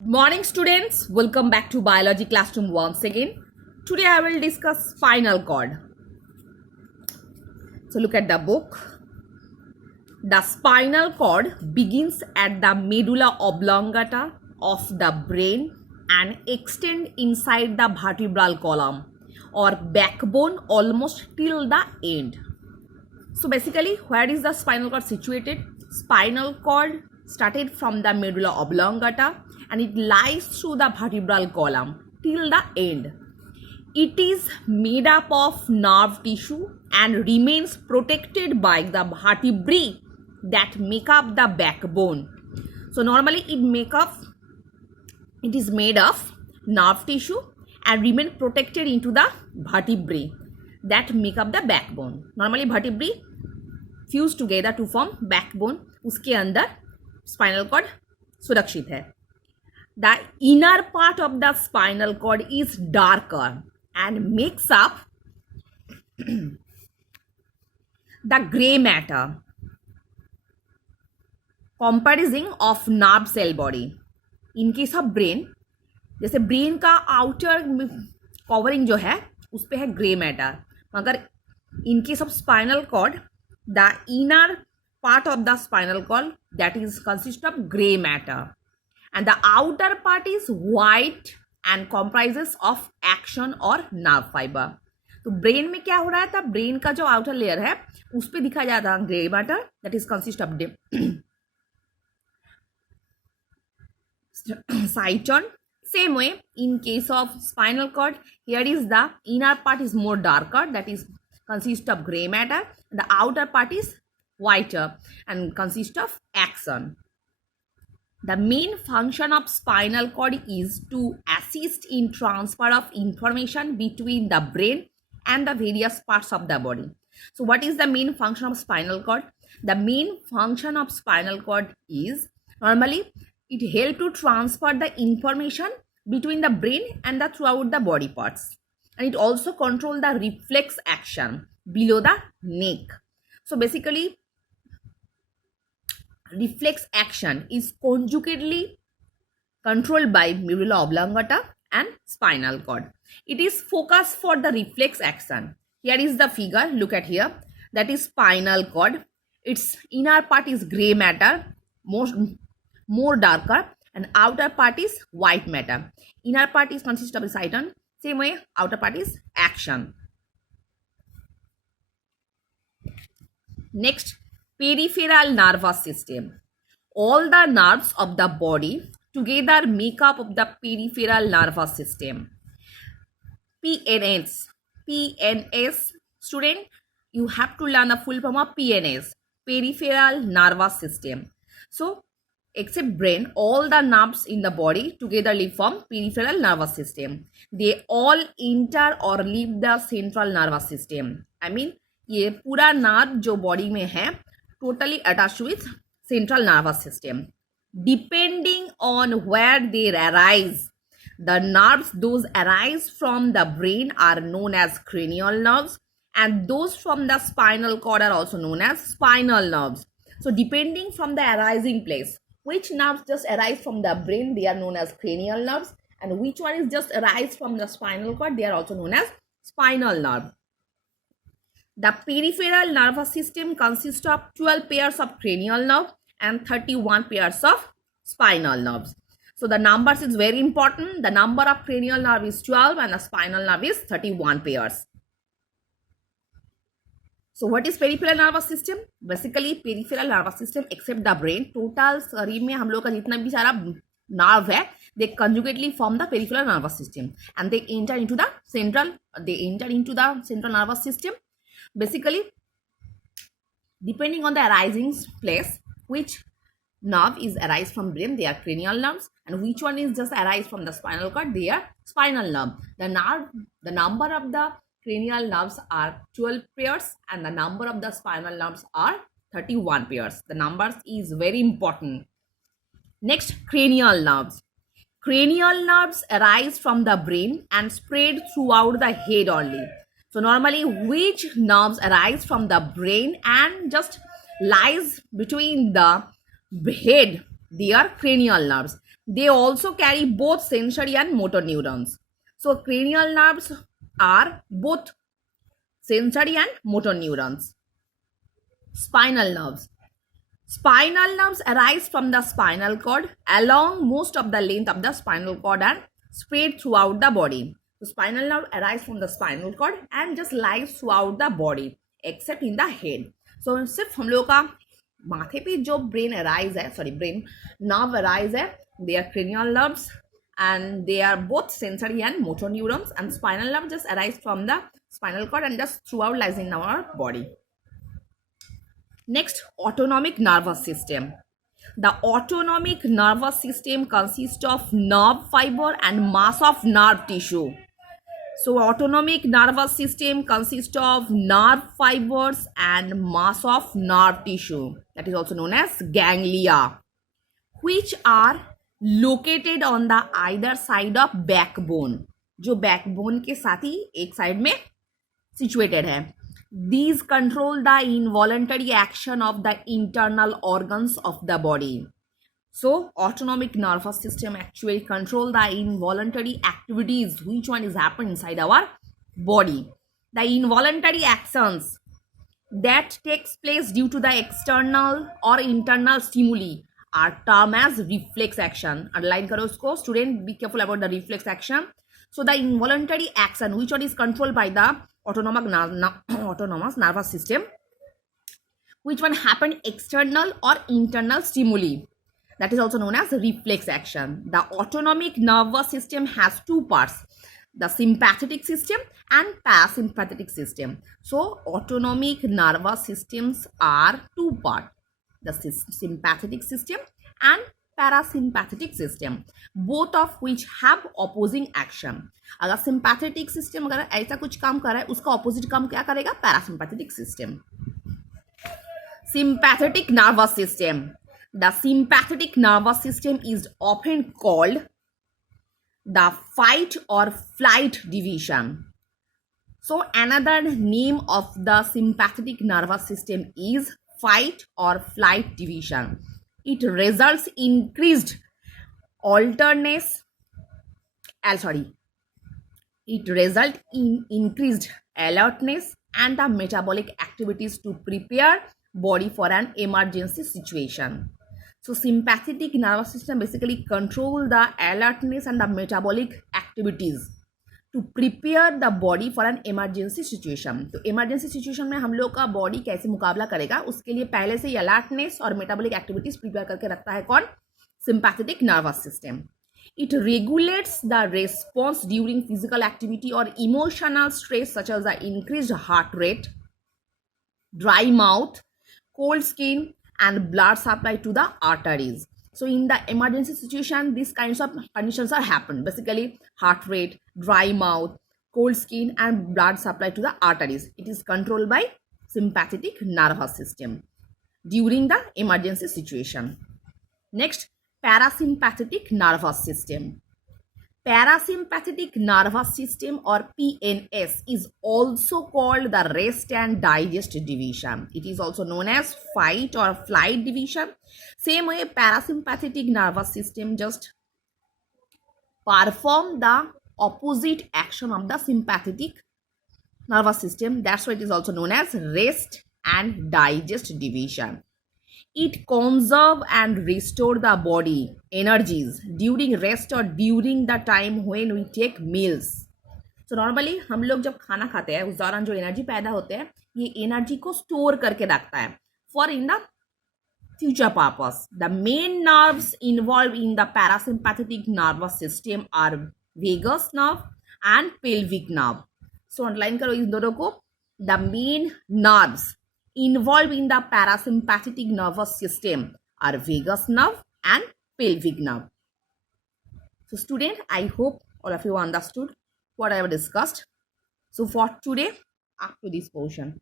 Morning students, welcome back to biology classroom once again. Today I will discuss spinal cord. So look at the book. The spinal cord begins at the medulla oblongata of the brain and extend inside the vertebral column or backbone almost till the end. So basically, where is the spinal cord situated? Spinal cord started from the medulla oblongata and it lies through the vertebral column till the end. It is made up of nerve tissue and remains protected by the vertebrae that make up the backbone. So normally it is made of nerve tissue and remain protected into the vertebrae that make up the backbone. Normally vertebrae fuse together to form backbone. उसके अंदर spinal cord सुरक्षित है. The inner part of the spinal cord is darker and makes up the gray matter comprising of nerve cell body. In case of brain, जैसे brain का outer covering जो है उस पे है ग्रे मैटर, मगर in case of spinal cord the inner part of the spinal cord that is consist of gray matter and the outer part is white and comprises of action or nerve fiber. तो brain में क्या हो रहा था? Brain का जो outer layer है उस पे दिखा जाता है grey matter that is consist of cyton. Same way in case of spinal cord, here is the inner part is more darker, that is consist of gray matter, the outer part is whiter and consist of axon. The main function of spinal cord is to assist in transfer of information between the brain and the various parts of the body. So what is the main function of spinal cord? The main function of spinal cord is normally it helps to transfer the information between the brain and the throughout the body parts, and it also control the reflex action below the neck. So basically reflex action is conjugately controlled by medulla oblongata and spinal cord. It is focused for the reflex action. Here is the figure, look at here, that is spinal cord. Its inner part is gray matter, more darker, and outer part is white matter. Inner part is consist of cyton, same way outer part is action. Next, peripheral nervous system. All the nerves of the body together make up of the peripheral nervous system. PNS. Student, you have to learn the full form of PNS, peripheral nervous system. So except brain, all the nerves in the body together form peripheral nervous system. They all enter or leave the central nervous system. I mean ये पूरा nerve जो body में है totally attached with central nervous system. Depending on where they arise, the nerves those arise from the brain are known as cranial nerves, and those from the spinal cord are also known as spinal nerves. So depending from the arising place, which nerves just arise from the brain, they are known as cranial nerves, and which one is just arise from the spinal cord, they are also known as spinal nerve. The peripheral nervous system consists of 12 pairs of cranial nerve and 31 pairs of spinal nerves. So the numbers is very important. The number of cranial nerve is 12 and the spinal nerve is 31 pairs. So what is peripheral nervous system? Basically peripheral nervous system except the brain, total शरीर में हम लोग का जितना भी सारा nerve है, they conjugately form the peripheral nervous system and they enter into the central nervous system. Basically, depending on the arising place, which nerve is arise from brain, they are cranial nerves, and which one is just arise from the spinal cord, they are spinal nerve. The number of the cranial nerves are 12 pairs and the number of the spinal nerves are 31 pairs. The numbers is very important. Next, cranial nerves. Cranial nerves arise from the brain and spread throughout the head only. So normally which nerves arise from the brain and just lies between the head, they are cranial nerves. They also carry both sensory and motor neurons. So cranial nerves are both sensory and motor neurons. Spinal nerves. Spinal nerves arise from the spinal cord along most of the length of the spinal cord and spread throughout the body. So spinal nerve arise from the spinal cord and just lies throughout the body except in the head. So सिर्फ हम लोग का माथे पे जो brain arise है, sorry brain nerve arise है, they are cranial nerves and they are both sensory and motor neurons, and spinal nerve just arise from the spinal cord and just throughout lies in our body. Next, autonomic nervous system. The autonomic nervous system consists of nerve fiber and mass of nerve tissue. So autonomic nervous system consists of nerve fibers and mass of nerve tissue, that is also known as ganglia, which are located on the either side of backbone, जो backbone के साथ ही एक side में situated है. These control the involuntary action of the internal organs of the body. So autonomic nervous system actually control the involuntary activities which one is happening inside our body. The involuntary actions that takes place due to the external or internal stimuli are termed as reflex action. Underline karo usko. Student, be careful about the reflex action. So the involuntary action which one is controlled by the autonomous nervous system, which one happened external or internal stimuli, that is also known as reflex action. The autonomic nervous system has two parts, the sympathetic system and parasympathetic system. So autonomic nervous systems are two parts, the sympathetic system and parasympathetic system, both of which have opposing action. अगर sympathetic system अगर ऐसा कुछ काम कर रहा है, उसका opposite काम क्या करेगा? Parasympathetic system. Sympathetic nervous system. The sympathetic nervous system is often called the fight or flight division. So another name of the sympathetic nervous system is fight or flight division. It results in increased alertness and the metabolic activities to prepare body for an emergency situation. So sympathetic nervous system basically control the alertness and the metabolic activities to prepare the body for an emergency situation. तो emergency situation में हम लोग का body कैसे मुकाबला करेगा, उसके लिए पहले से ही alertness और metabolic activities prepare करके रखता है कौन? Sympathetic nervous system. It regulates the response during physical activity or emotional stress such as the increased heart rate, dry mouth, cold skin, and blood supply to the arteries. So in the emergency situation, these kinds of conditions are happen. Basically, heart rate, dry mouth, cold skin, and blood supply to the arteries. It is controlled by sympathetic nervous system during the emergency situation. Next, parasympathetic nervous system. Parasympathetic nervous system or PNS is also called the rest and digest division. It is also known as fight or flight division. Same way, parasympathetic nervous system just perform the opposite action of the sympathetic nervous system. That's why it is also known as rest and digest division. It conserve and restore the body energies during rest or during the time when we take meals. So normally हम लोग जब खाना खाते हैं उस दौरान जो energy पैदा होते हैं, ये एनर्जी को स्टोर करके रखता है for in the future purpose. The main nerves involved in the parasympathetic nervous system are vagus nerve and pelvic nerve. So underline करो इन दोनों को. The main nerves involved in the parasympathetic nervous system are vagus nerve and pelvic nerve. So student, I hope all of you understood what I have discussed. So for today, up to this portion.